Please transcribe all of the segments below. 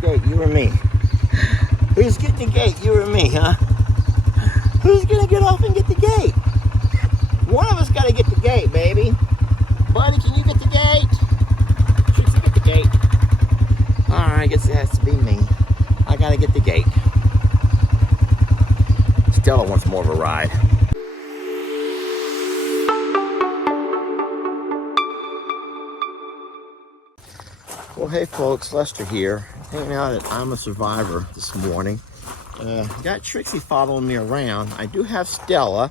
the gate, you or me? Who's getting the gate, you or me, huh? Who's gonna get off and get the gate? One of us gotta get the gate, baby. Buddy, can you get the gate? Trixie, get the gate. All right, I guess it has to be me. I gotta get the gate. Stella wants more of a ride. Well, hey folks, Lester here, hanging out at I'm a Survivor this morning. Got Trixie following me around. I do have Stella.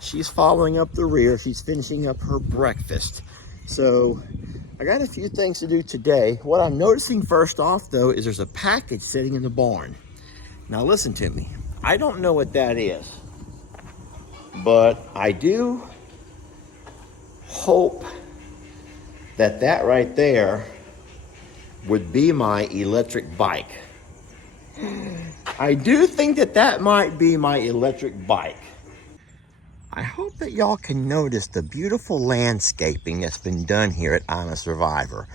She's following up the rear. She's finishing up her breakfast. So I got a few things to do today. What I'm noticing first off though is there's a package sitting in the barn. Now listen to me. I don't know what that is, but I do hope that that right there would be my electric bike. I do think that that might be my electric bike. I hope that y'all can notice the beautiful landscaping that's been done here at I'm a Survivor,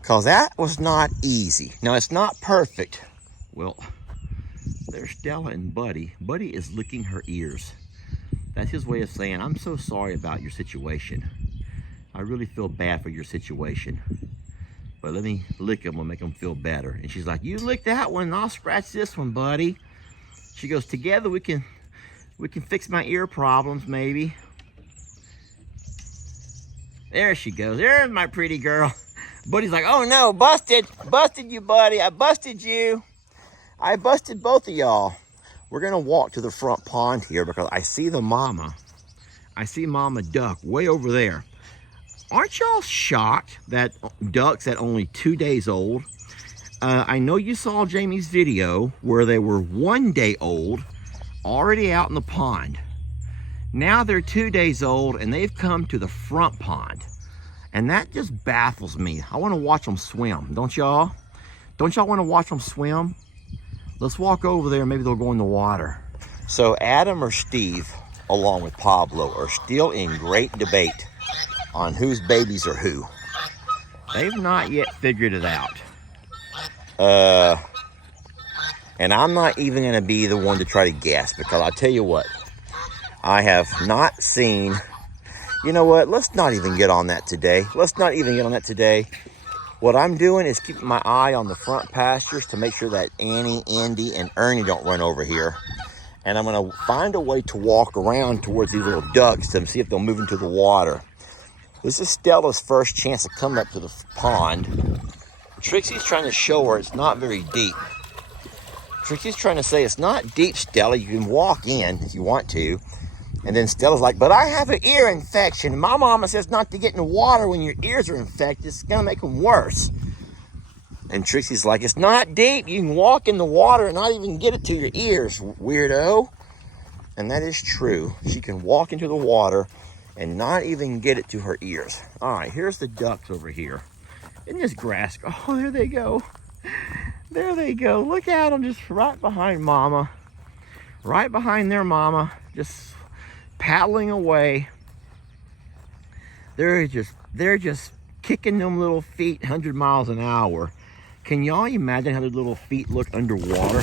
because that was not easy. Now, it's not perfect. Well, there's Stella and Buddy. Buddy is licking her ears. That's his way of saying, I'm so sorry about your situation. I really feel bad for your situation. But let me lick him and make him feel better. And she's like, you lick that one and I'll scratch this one, buddy. She goes, together we can fix my ear problems, maybe. There she goes. There's my pretty girl. Buddy's like, oh no, busted. Busted you, buddy. I busted you. I busted both of y'all. We're gonna walk to the front pond here because I see the mama. I see Mama Duck way over there. Aren't y'all shocked that ducks at only 2 days old? I know you saw Jamie's video where they were 1 day old, already out in the pond. Now they're 2 days old and they've come to the front pond. And that just baffles me. I want to watch them swim, don't y'all? Don't y'all want to watch them swim? Let's walk over there and maybe they'll go in the water. So Adam or Steve, along with Pablo, are still in great debate on whose babies are who. They've not yet figured it out. And I'm not even gonna be the one to try to guess, because I'll tell you what, I have not seen, you know what, let's not even get on that today. Let's not even get on that today. What I'm doing is keeping my eye on the front pastures to make sure that Annie, Andy, and Ernie don't run over here. And I'm gonna find a way to walk around towards these little ducks and see if they'll move into the water. This is Stella's first chance to come up to the pond. Trixie's trying to show her it's not very deep. Trixie's trying to say it's not deep, Stella. You can walk in if you want to. And then Stella's like, but I have an ear infection. My mama says not to get in the water when your ears are infected. It's gonna make them worse. And Trixie's like, it's not deep. You can walk in the water and not even get it to your ears, weirdo. And that is true. She can walk into the water and not even get it to her ears. All right, here's the ducks over here. In this grass, oh, there they go. There they go. Look at them, just right behind mama. Right behind their mama, just paddling away. They're just kicking them little feet 100 miles an hour. Can y'all imagine how their little feet look underwater?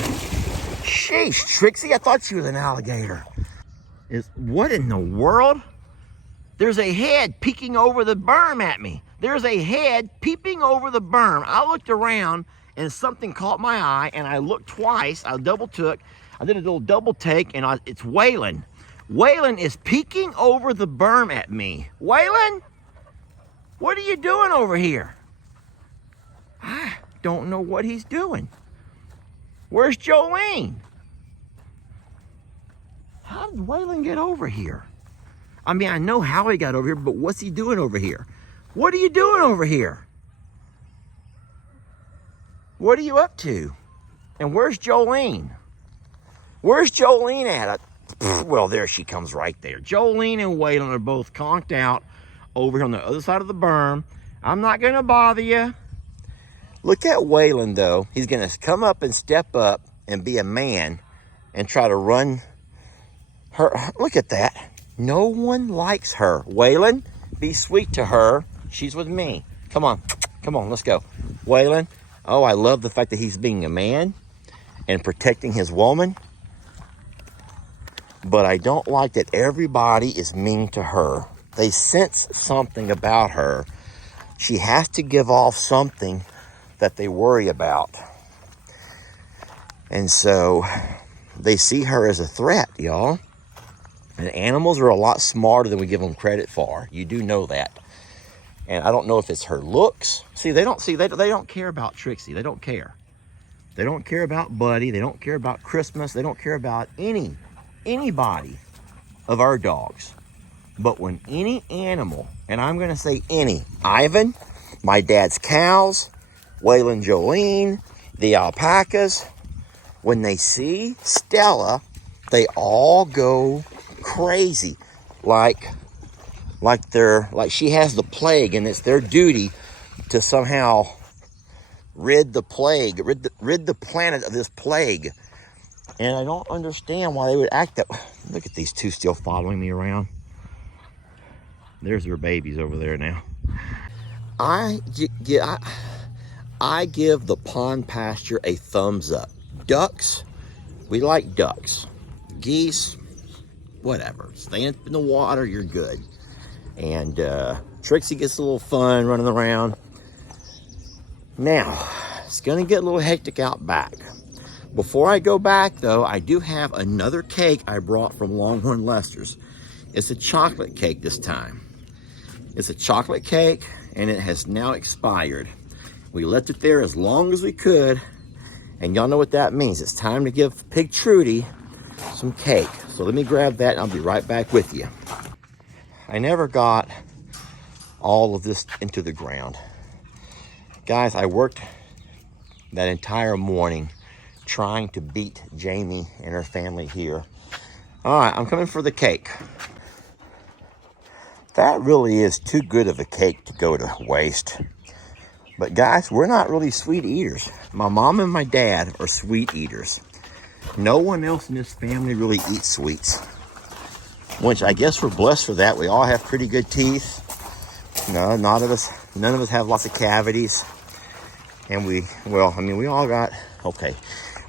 Sheesh, Trixie, I thought she was an alligator. What in the world? There's a head peeking over the berm at me. There's a head peeping over the berm. I looked around and something caught my eye and I looked twice. I double took. I did a little double take and it's Waylon. Waylon is peeking over the berm at me. Waylon, what are you doing over here? I don't know what he's doing. Where's Jolene? How did Waylon get over here? I mean, I know how he got over here, but what's he doing over here? What are you doing over here? What are you up to? And where's Jolene? Where's Jolene at? Well, there she comes right there. Jolene and Waylon are both conked out over here on the other side of the berm. I'm not gonna bother you. Look at Waylon though. He's gonna come up and step up and be a man and try to run her. Look at that. No one likes her. Waylon, be sweet to her. She's with me. Come on, let's go. Waylon, Oh, I love the fact that he's being a man and protecting his woman. But I don't like that everybody is mean to her. They sense something about her. She has to give off something that they worry about. And so they see her as a threat, y'all. And animals are a lot smarter than we give them credit for. You do know that. And I don't know if it's her looks. They don't care about Trixie. They don't care. They don't care about Buddy. They don't care about Christmas. They don't care about anybody of our dogs. But when any animal, and I'm going to say any, Ivan, my dad's cows, Waylon Jolene, the alpacas, when they see Stella, they all go crazy, like she has the plague, and it's their duty to somehow rid the planet of this plague. And I don't understand why they would act that way. Look at these two still following me around. There's their babies over there now. I give the pond pasture a thumbs up. Ducks, we like ducks. Geese, whatever. Stay in the water, you're good. And Trixie gets a little fun running around. Now, it's gonna get a little hectic out back. Before I go back though, I do have another cake I brought from Longhorn Lester's. It's a chocolate cake this time. It's a chocolate cake and it has now expired. We left it there as long as we could, and y'all know what that means. It's time to give Pig Trudy some cake. So let me grab that and I'll be right back with you. I never got all of this into the ground. Guys, I worked that entire morning trying to beat Jamie and her family here. All right, I'm coming for the cake. That really is too good of a cake to go to waste. But guys, we're not really sweet eaters. My mom and my dad are sweet eaters. No one else in this family really eats sweets, which I guess we're blessed for that. We all have pretty good teeth. No, none of us have lots of cavities. And we all got, okay,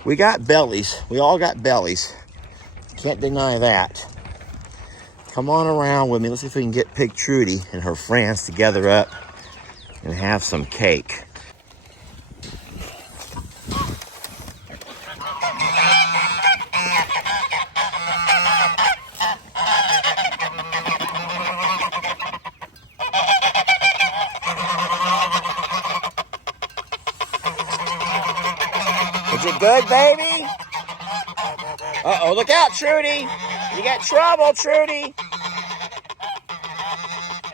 we got bellies. We all got bellies. Can't deny that. Come on around with me. Let's see if we can get Pig Trudy and her friends to gather up and have some cake. Is it good, baby? Uh-oh, look out, Trudy. You got trouble, Trudy.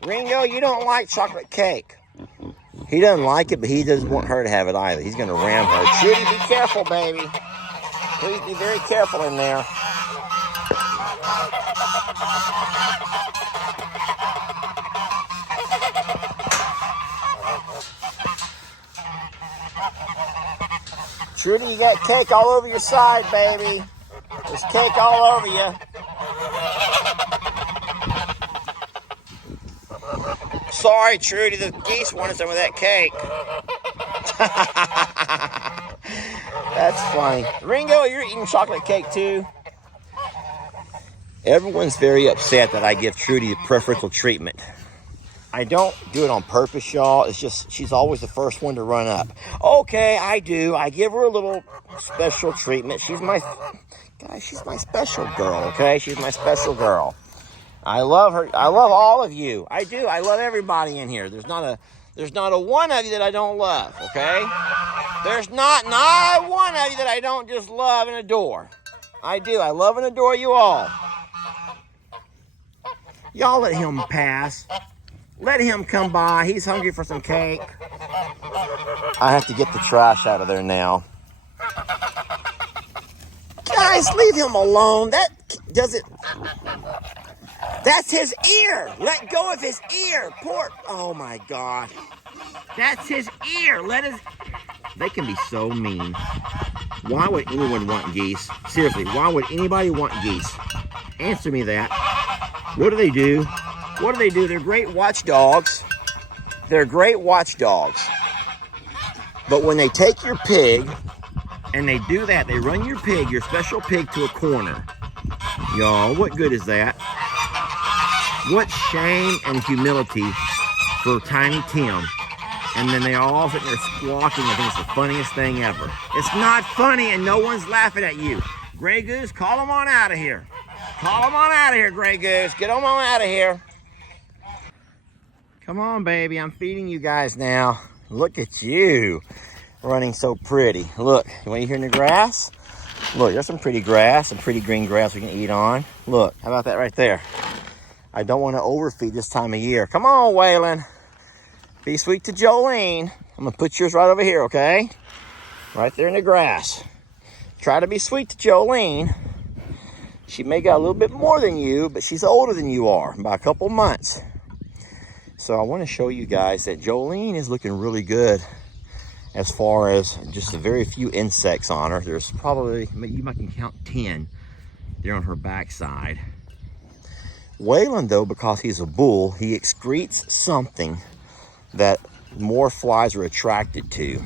Ringo, you don't like chocolate cake. He doesn't like it, but he doesn't want her to have it either. He's going to ram her. Trudy, be careful, baby. Please be very careful in there. Trudy, you got cake all over your side, baby. There's cake all over you. Sorry, Trudy, the geese wanted some of that cake. That's funny. Ringo, you're eating chocolate cake too? Everyone's very upset that I give Trudy preferential treatment. I don't do it on purpose, y'all. It's just she's always the first one to run up. Okay, I do. I give her a little special treatment. She's my special girl, okay? She's my special girl. I love her. I love all of you. I do. I love everybody in here. There's not a one of you that I don't love, okay? There's not one of you that I don't just love and adore. I do. I love and adore you all. Y'all let him pass. Let him come by. He's hungry for some cake. I have to get the trash out of there now. Guys, leave him alone. That doesn't... That's his ear. Let go of his ear. Oh my God. That's his ear. They can be so mean. Why would anyone want geese? Seriously, why would anybody want geese? Answer me that. What do they do? What do they do? They're great watchdogs. They're great watchdogs. But when they take your pig and they do that, they run your pig, your special pig, to a corner. Y'all, what good is that? What shame and humility for Tiny Tim. And then they all sitting there squawking. I think it's the funniest thing ever. It's not funny and no one's laughing at you. Gray Goose, call them on out of here. Call them on out of here, Gray Goose. Get them on out of here. Come on, baby. I'm feeding you guys now. Look at you running so pretty. Look, you want to hear in the grass? Look, there's some pretty grass, some pretty green grass we can eat on. Look, how about that right there? I don't want to overfeed this time of year. Come on, Waylon. Be sweet to Jolene. I'm going to put yours right over here, okay? Right there in the grass. Try to be sweet to Jolene. She may got a little bit more than you, but she's older than you are by a couple months. So I want to show you guys that Jolene is looking really good as far as just a very few insects on her. There's probably, you might can count 10 there on her backside. Waylon, though, because he's a bull, he excretes something that more flies are attracted to.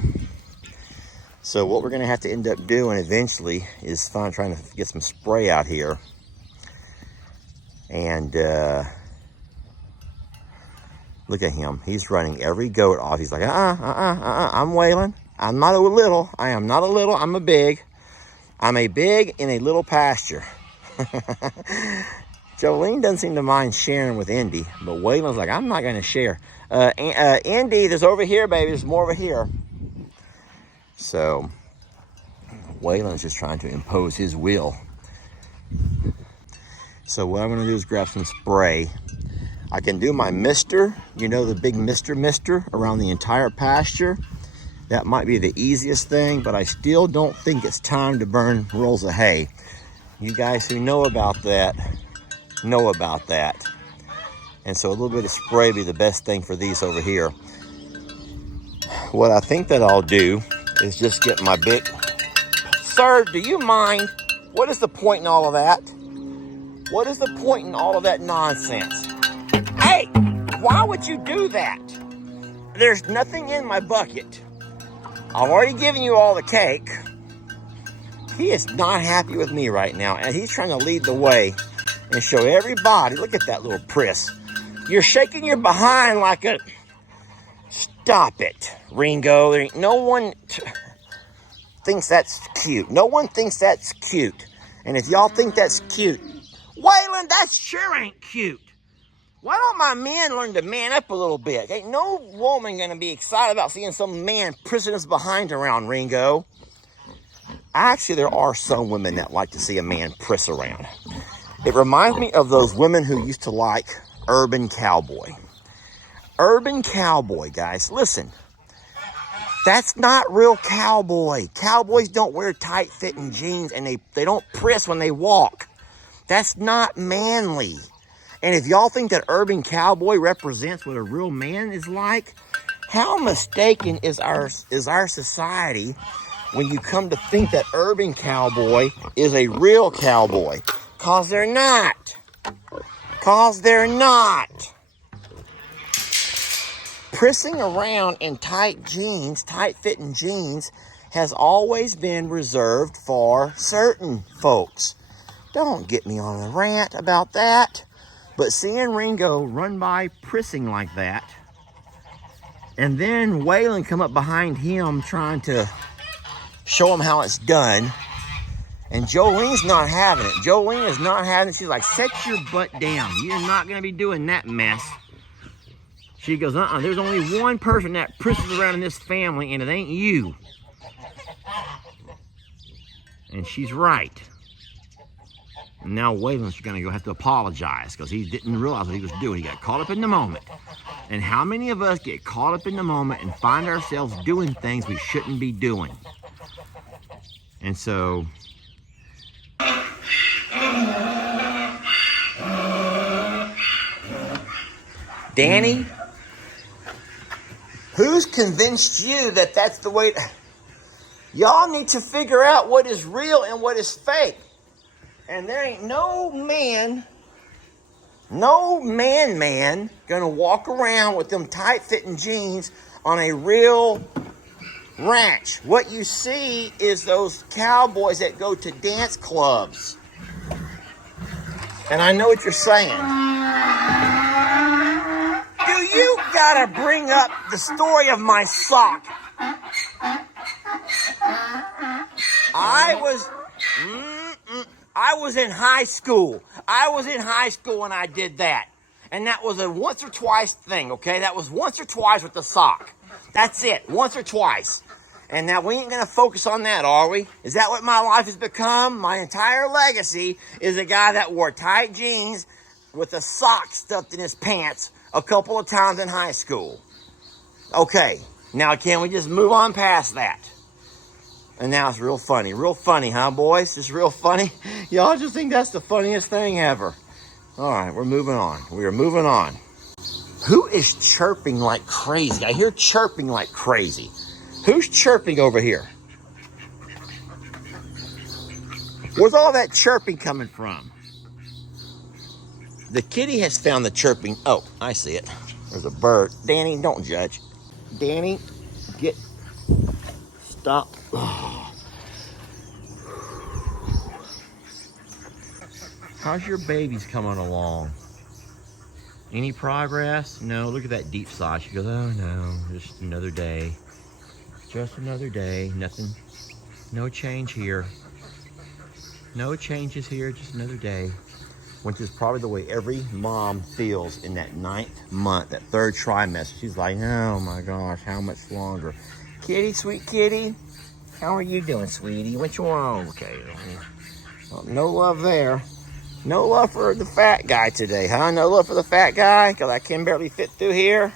So what we're going to have to end up doing eventually is trying to get some spray out here. And look at him. He's running every goat off. He's like, I'm Waylon. I'm not a little. I am not a little. I'm a big. I'm a big in a little pasture. Jolene doesn't seem to mind sharing with Indy, but Waylon's like, I'm not going to share. Indy, there's over here, baby. There's more over here. So Waylon's just trying to impose his will. So what I'm going to do is grab some spray. I can do my mister, you know, the big mister around the entire pasture. That might be the easiest thing, but I still don't think it's time to burn rolls of hay. You guys who know about that, know about that. And so a little bit of spray would be the best thing for these over here. What I think that I'll do is just get my big... Sir, do you mind? What is the point in all of that? What is the point in all of that nonsense? Hey, why would you do that? There's nothing in my bucket. I've already given you all the cake. He is not happy with me right now, and he's trying to lead the way and show everybody. Look at that little priss. You're shaking your behind like a... Stop it, Ringo. There ain't no one thinks that's cute. No one thinks that's cute. And if y'all think that's cute, Waylon, that sure ain't cute. Why don't my men learn to man up a little bit? Ain't no woman gonna be excited about seeing some man pressing his behind around, Ringo. Actually, there are some women that like to see a man press around. It reminds me of those women who used to like Urban Cowboy. Urban Cowboy, guys, listen. That's not real cowboy. Cowboys don't wear tight-fitting jeans and they don't press when they walk. That's not manly. And if y'all think that Urban Cowboy represents what a real man is like, how mistaken is our society when you come to think that Urban Cowboy is a real cowboy? 'Cause they're not. 'Cause they're not. Pressing around in tight jeans, tight-fitting jeans, has always been reserved for certain folks. Don't get me on a rant about that. But seeing Ringo run by pressing like that, and then Waylon come up behind him trying to show him how it's done, and Jolene's not having it. Jolene is not having it. She's like, set your butt down. You're not going to be doing that mess. She goes, there's only one person that presses around in this family, and it ain't you. And she's right. And now Waylon's going to have to apologize because he didn't realize what he was doing. He got caught up in the moment. And how many of us get caught up in the moment and find ourselves doing things we shouldn't be doing? And so... Danny, who's convinced you that that's the way... Y'all need to figure out what is real and what is fake. And there ain't no man gonna walk around with them tight-fitting jeans on a real ranch. What you see is those cowboys that go to dance clubs. And I know what you're saying. Do you gotta bring up the story of my sock? I was in high school. I was in high school when I did that. And that was a once or twice thing, okay? That was once or twice with the sock. That's it, once or twice. And now we ain't gonna focus on that, are we? Is that what my life has become? My entire legacy is a guy that wore tight jeans with a sock stuffed in his pants a couple of times in high school. Okay, now can we just move on past that? And now it's real funny, huh, boys? It's real funny. Y'all just think that's the funniest thing ever. All right, we're moving on. We are moving on. Who is chirping like crazy? I hear chirping like crazy. Who's chirping over here? Where's all that chirping coming from? The kitty has found the chirping. Oh, I see it. There's a bird. Danny, don't judge. Danny, stop. Oh. How's your babies coming along? Any progress? No, look at that deep sigh. She goes, oh no, just another day. Just another day, nothing, no change here. No changes here, just another day. Which is probably the way every mom feels in that 9th month, that 3rd trimester. She's like, oh my gosh, how much longer? Kitty, sweet kitty, how are you doing, sweetie? What you want? Okay, well, no love there. No love for the fat guy today, huh? No love for the fat guy, because I can barely fit through here.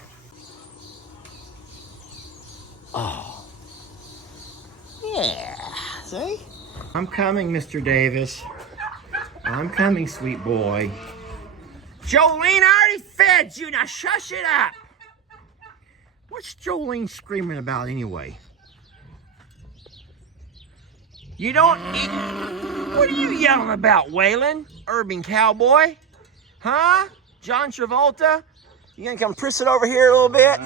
Oh. Yeah, see? I'm coming, Mr. Davis. I'm coming, sweet boy. Jolene, I already fed you. Now shush it up. What's Jolene screaming about anyway? You don't eat... What are you yelling about, Waylon? Urban Cowboy? Huh? John Travolta? You gonna come priss it over here a little bit?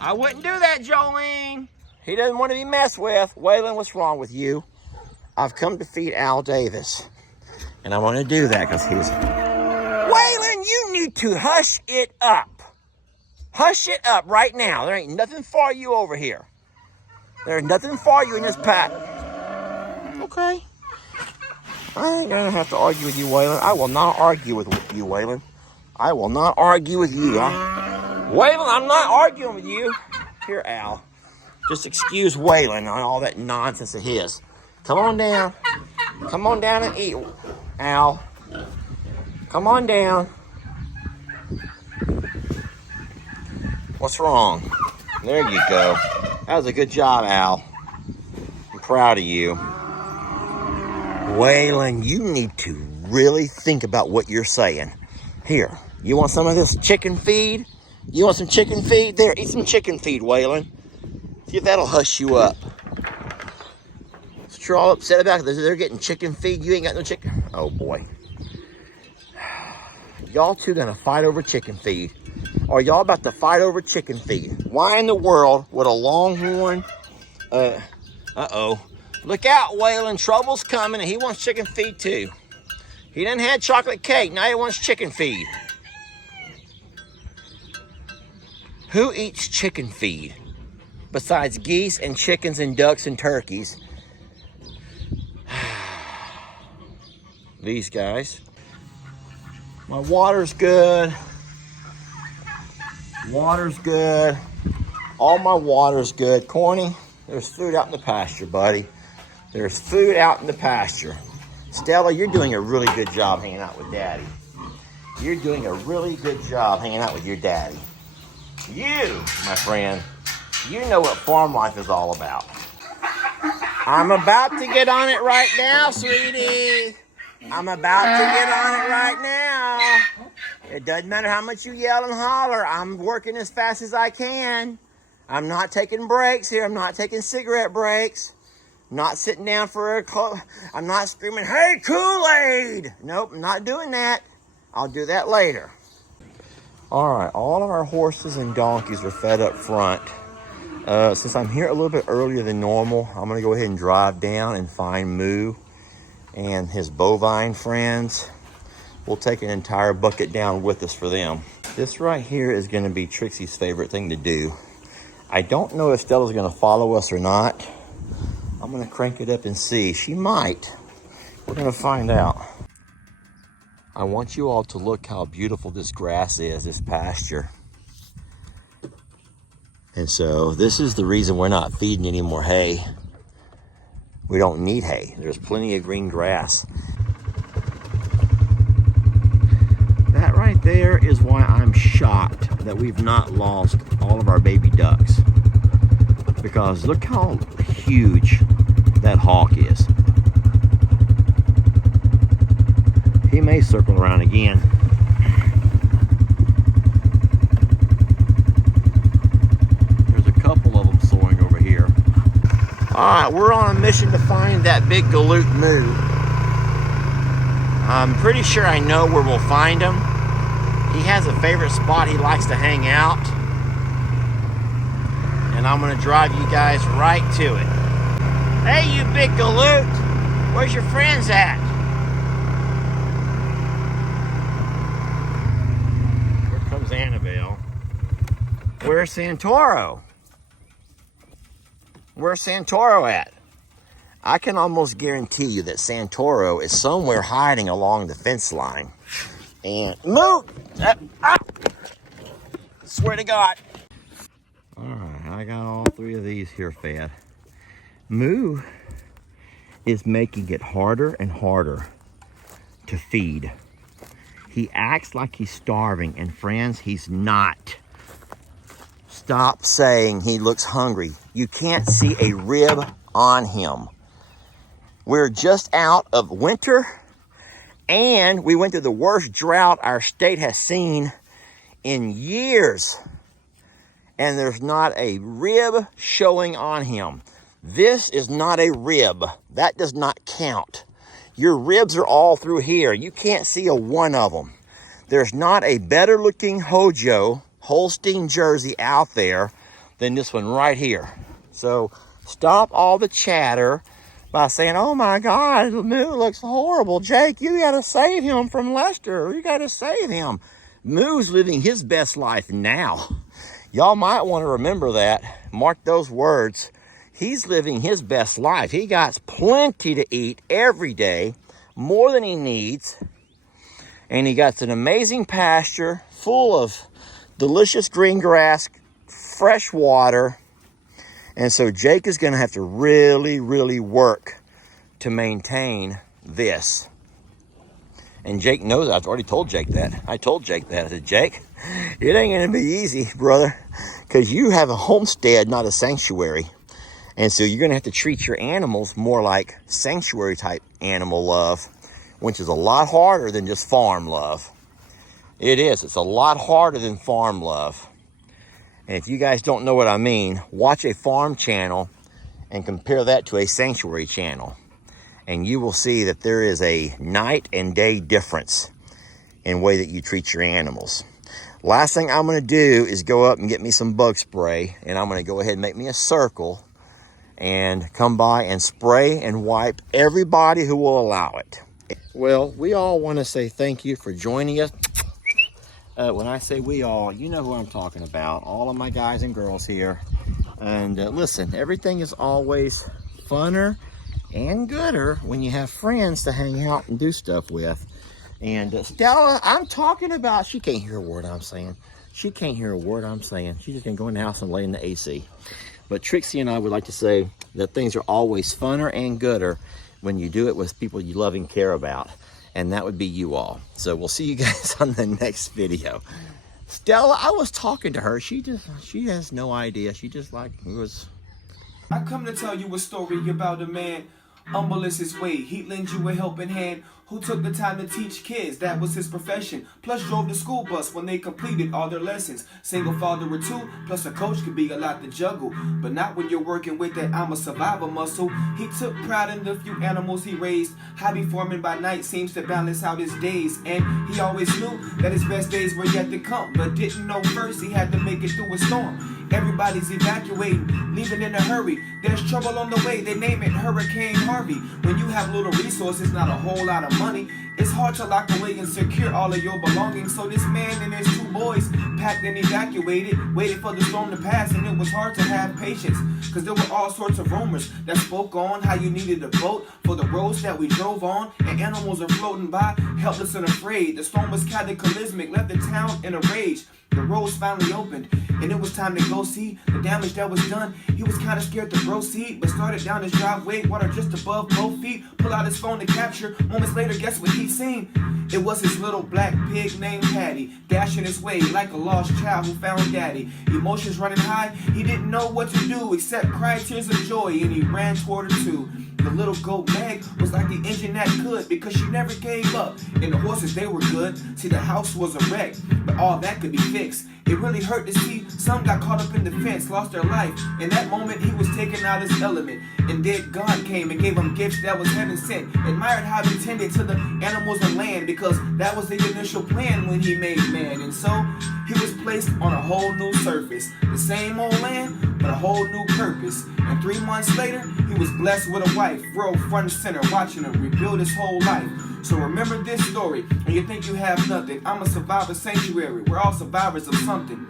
I wouldn't do that, Jolene. He doesn't want to be messed with. Waylon, what's wrong with you? I've come to feed Al Davis. And I want to do that because he's... Waylon, you need to hush it up. Hush it up right now. There ain't nothing for you over here. There's nothing for you in this pack. Okay. I ain't gonna have to argue with you, Waylon. I will not argue with you, Waylon. I will not argue with you. Waylon, I'm not arguing with you. Here, Al. Just excuse Waylon on all that nonsense of his. Come on down. Come on down and eat, Al. Come on down. What's wrong? There you go. That was a good job, Al. I'm proud of you. Waylon, you need to really think about what you're saying. Here, you want some of this chicken feed? You want some chicken feed? There, eat some chicken feed, Waylon. See if that'll hush you up. What you're all upset about, they're getting chicken feed. You ain't got no chicken. Oh, boy. Y'all two gonna fight over chicken feed. Or y'all about to fight over chicken feed? Why in the world would a longhorn... Uh-oh. Look out, Waylon. Trouble's coming, and he wants chicken feed, too. He done had chocolate cake. Now he wants chicken feed. Who eats chicken feed? Besides geese and chickens and ducks and turkeys. These guys. My water's good. Water's good. All my water's good. Corny, there's food out in the pasture, buddy. There's food out in the pasture. Stella, you're doing a really good job hanging out with Daddy. You're doing a really good job hanging out with your daddy. You, my friend, you know what farm life is all about. I'm about to get on it right now, sweetie. I'm about to get on it right now. It doesn't matter how much you yell and holler. I'm working as fast as I can. I'm not taking breaks here. I'm not taking cigarette breaks. Not sitting down for a... I'm not screaming, hey, Kool-Aid. Nope, I'm not doing that. I'll do that later. All right, all of our horses and donkeys are fed up front. Since I'm here a little bit earlier than normal, I'm gonna go ahead and drive down and find Moo and his bovine friends. We'll take an entire bucket down with us for them. This right here is gonna be Trixie's favorite thing to do. I don't know if Stella's gonna follow us or not. I'm gonna crank it up and see. She might. We're gonna find out. I want you all to look how beautiful this grass is, this pasture. And so this is the reason we're not feeding any more hay. We don't need hay. There's plenty of green grass. That right there is why I'm shocked that we've not lost all of our baby ducks. Because look how huge that hawk is. He may circle around again. There's a couple of them soaring over here. All right, we're on a mission to find that big galoot moo. I'm pretty sure I know where we'll find him. He has a favorite spot he likes to hang out. And I'm gonna drive you guys right to it. Hey, you big galoot, where's your friends at? Here comes Annabelle. Where's Santoro? Where's Santoro at? I can almost guarantee you that Santoro is somewhere hiding along the fence line. And Moo! Swear to God. All right, I got all three of these here fed. Moo is making it harder and harder to feed. He acts like he's starving, and friends, he's not. Stop saying he looks hungry. You can't see a rib on him. We're just out of winter, and we went through the worst drought our state has seen in years. And there's not a rib showing on him. This is not a rib. That does not count. Your ribs are all through here. You can't see a one of them. There's not a better looking Hojo Holstein jersey out there than this one right here. So stop all the chatter by saying, oh my God, Moo looks horrible. Jake, you gotta save him from Lester. You gotta save him. Moo's living his best life now. Y'all might want to remember that. Mark those words. He's living his best life. He got plenty to eat every day, more than he needs. And he got an amazing pasture full of delicious green grass, fresh water. And so Jake is going to have to really, really work to maintain this. And Jake knows it. I've already told Jake that. I told Jake that. I said, Jake, it ain't going to be easy, brother, because you have a homestead, not a sanctuary. And so you're going to have to treat your animals more like sanctuary type animal love, which is a lot harder than just farm love. It is. It's a lot harder than farm love. And if you guys don't know what I mean, watch a farm channel and compare that to a sanctuary channel. And you will see that there is a night and day difference in the way that you treat your animals. Last thing I'm going to do is go up and get me some bug spray. And I'm going to go ahead and make me a circle and come by and spray and wipe everybody who will allow it. Well, we all want to say thank you for joining us. When I say we all, you know who I'm talking about. All of my guys and girls here. And listen, everything is always funner and gooder when you have friends to hang out and do stuff with. And Stella, I'm talking about, she can't hear a word I'm saying. She can't hear a word I'm saying. She's just going to go in the house and lay in the AC. But Trixie and I would like to say that things are always funner and gooder when you do it with people you love and care about. And that would be you all. So we'll see you guys on the next video. Stella, I was talking to her. She has no idea. She just like was. I come to tell you a story about a man, humble is his way. He'd lend you a helping hand, who took the time to teach kids, that was his profession. Plus drove the school bus when they completed all their lessons. Single father or two, plus a coach could be a lot to juggle. But not when you're working with that I'm a survivor muscle. He took pride in the few animals he raised. Hobby farming by night seems to balance out his days. And he always knew that his best days were yet to come, but didn't know first he had to make it through a storm. Everybody's evacuating, leaving in a hurry. There's trouble on the way, they name it Hurricane Harvey. When you have little resources, not a whole lot of money, it's hard to lock away and secure all of your belongings. So this man and his two boys packed and evacuated, waited for the storm to pass, and it was hard to have patience, cause there were all sorts of rumors that spoke on how you needed a boat for the roads that we drove on, and animals are floating by, helpless and afraid. The storm was cataclysmic, left the town in a rage. The roads finally opened, and it was time to go see the damage that was done. He was kinda scared to proceed, but started down his driveway, water just above both feet. Pull out his phone to capture. Moments later, guess what he seen? It was his little black pig named Patty, dashing his way like a lost child who found daddy. Emotions running high, he didn't know what to do except cry tears of joy, and he ran toward her too. The little goat Meg was like the engine that could, because she never gave up, and the horses, they were good. See, the house was a wreck, but all that could be fixed. It really hurt to see some got caught up in the fence, lost their life. In that moment, he was taken out his element, and dead God came and gave him gifts that was heaven sent. Admired how he tended to the animals and land, because that was the initial plan when he made man. And so he was placed on a whole new surface, the same old land, but a whole new purpose. And 3 months later, he was blessed with a wife, row front and center, watching him rebuild his whole life. So remember this story, when you think you have nothing. I'm a survivor sanctuary, we're all survivors of something.